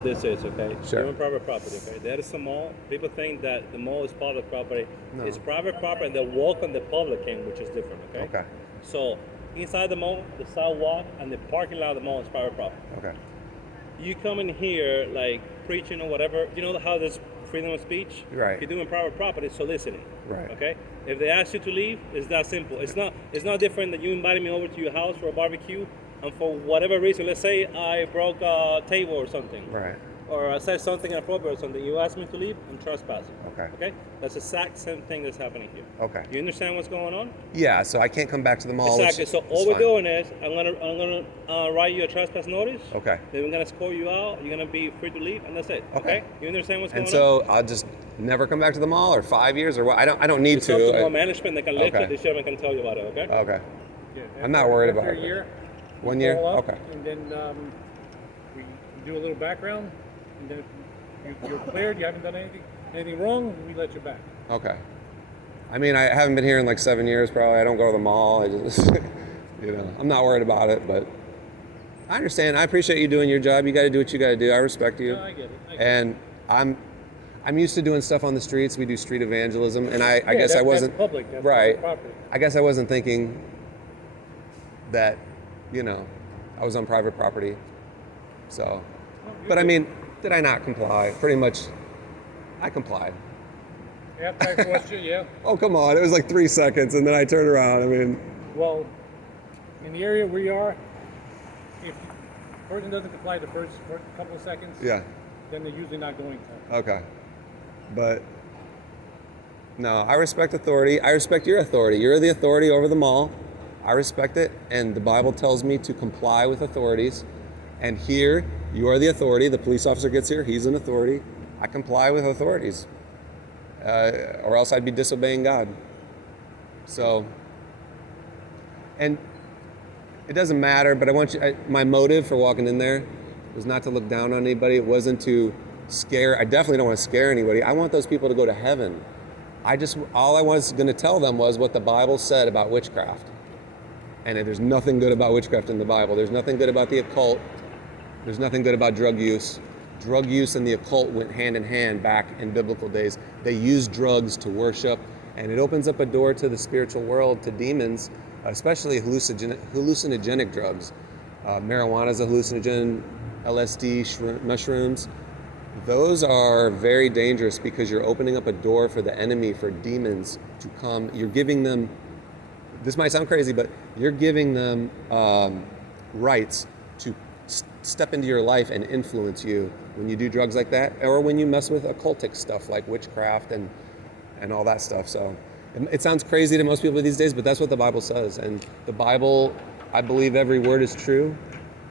This is, okay? Sure. You're on private property, okay? That is a mall. People think that the mall is public property. No. It's private property and they walk on the public end, which is different, okay? Okay. So inside the mall, the sidewalk and the parking lot of the mall is private property. Okay. You come in here like preaching or whatever, you know how there's freedom of speech? Right. You're doing private property, soliciting. Right. Okay? If they ask you to leave, it's that simple. It's not different that you invited me over to your house for a barbecue and for whatever reason, let's say I broke a table or something. Right. Or I said something inappropriate or something, you asked me to leave, I'm trespassing. Okay. Okay? That's the exact same thing that's happening here. Okay. You understand what's going on? Yeah, so I can't come back to the mall. Exactly. So all we're doing is I'm gonna write you a trespass notice. Okay. Then we're gonna score you out. You're gonna be free to leave, and that's it. Okay. You understand what's going And on? so I'll just never come back to the mall, or 5 years, or what? I don't need It's to. up to more management that can lift Okay. it. The chairman can tell you about it. Okay. Okay. Yeah, I'm not worried about after it. a year. 1 year. Call up, Okay. And then we do a little background, and then if you're cleared, you haven't done anything wrong, we let you back. Okay. I mean, I haven't been here in like 7 years. Probably. I don't go to the mall. I just, I'm not worried about it. But I understand. I appreciate you doing your job. You got to do what you got to do. I respect you. No, I get it. And I'm used to doing stuff on the streets. We do street evangelism, and I guess I that's wasn't public. That's right. public property. I guess I wasn't thinking that, I was on private property. So, but I mean, did I not comply? Pretty much, I complied. After I forced you, yeah. Oh, come on. It was like 3 seconds, and then I turned around. I mean, Well, in the area we are, if the person doesn't comply the first couple of seconds, yeah, then they're usually not going to. okay. But, no, I respect authority. I respect your authority. You're the authority over the mall. I respect it, and the Bible tells me to comply with authorities. And here, you are the authority. The police officer gets here, he's an authority. I comply with authorities. Or else I'd be disobeying God. So, and it doesn't matter, but my motive for walking in there was not to look down on anybody. It wasn't to scare. I definitely don't want to scare anybody. I want those people to go to heaven. All I was going to tell them was what the Bible said about witchcraft. And there's nothing good about witchcraft in the Bible. There's nothing good about the occult. There's nothing good about drug use. Drug use and the occult went hand in hand back in biblical days. They used drugs to worship, and it opens up a door to the spiritual world, to demons, especially hallucinogenic drugs. Marijuana is a hallucinogen, LSD, mushrooms. Those are very dangerous because you're opening up a door for the enemy, for demons to come. You're giving them, this might sound crazy, but you're giving them rights to step into your life and influence you when you do drugs like that, or when you mess with occultic stuff like witchcraft and all that stuff. So it sounds crazy to most people these days, but that's what the Bible says. And the Bible, I believe every word is true.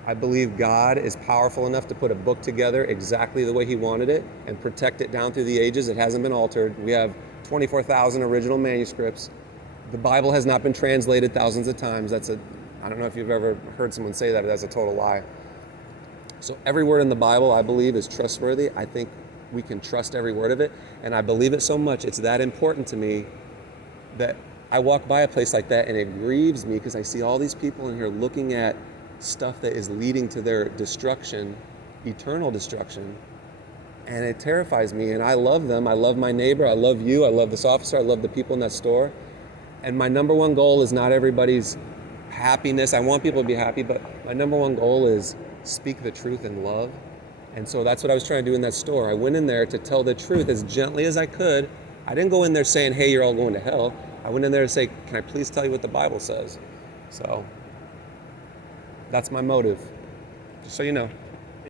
I believe God is powerful enough to put a book together exactly the way he wanted it and protect it down through the ages. It hasn't been altered. We have 24,000 original manuscripts. The Bible has not been translated thousands of times. I don't know if you've ever heard someone say that, but that's a total lie. So every word in the Bible, I believe, is trustworthy. I think we can trust every word of it. And I believe it so much, it's that important to me that I walk by a place like that and it grieves me because I see all these people in here looking at stuff that is leading to their destruction, eternal destruction. And it terrifies me. And I love them. I love my neighbor. I love you. I love this officer. I love the people in that store. And my number one goal is not everybody's happiness. I want people to be happy, but my number one goal is speak the truth in love. And so that's what I was trying to do in that store. I went in there to tell the truth as gently as I could. I didn't go in there saying, hey, you're all going to hell. I went in there to say, can I please tell you what the Bible says? So that's my motive, just so you know.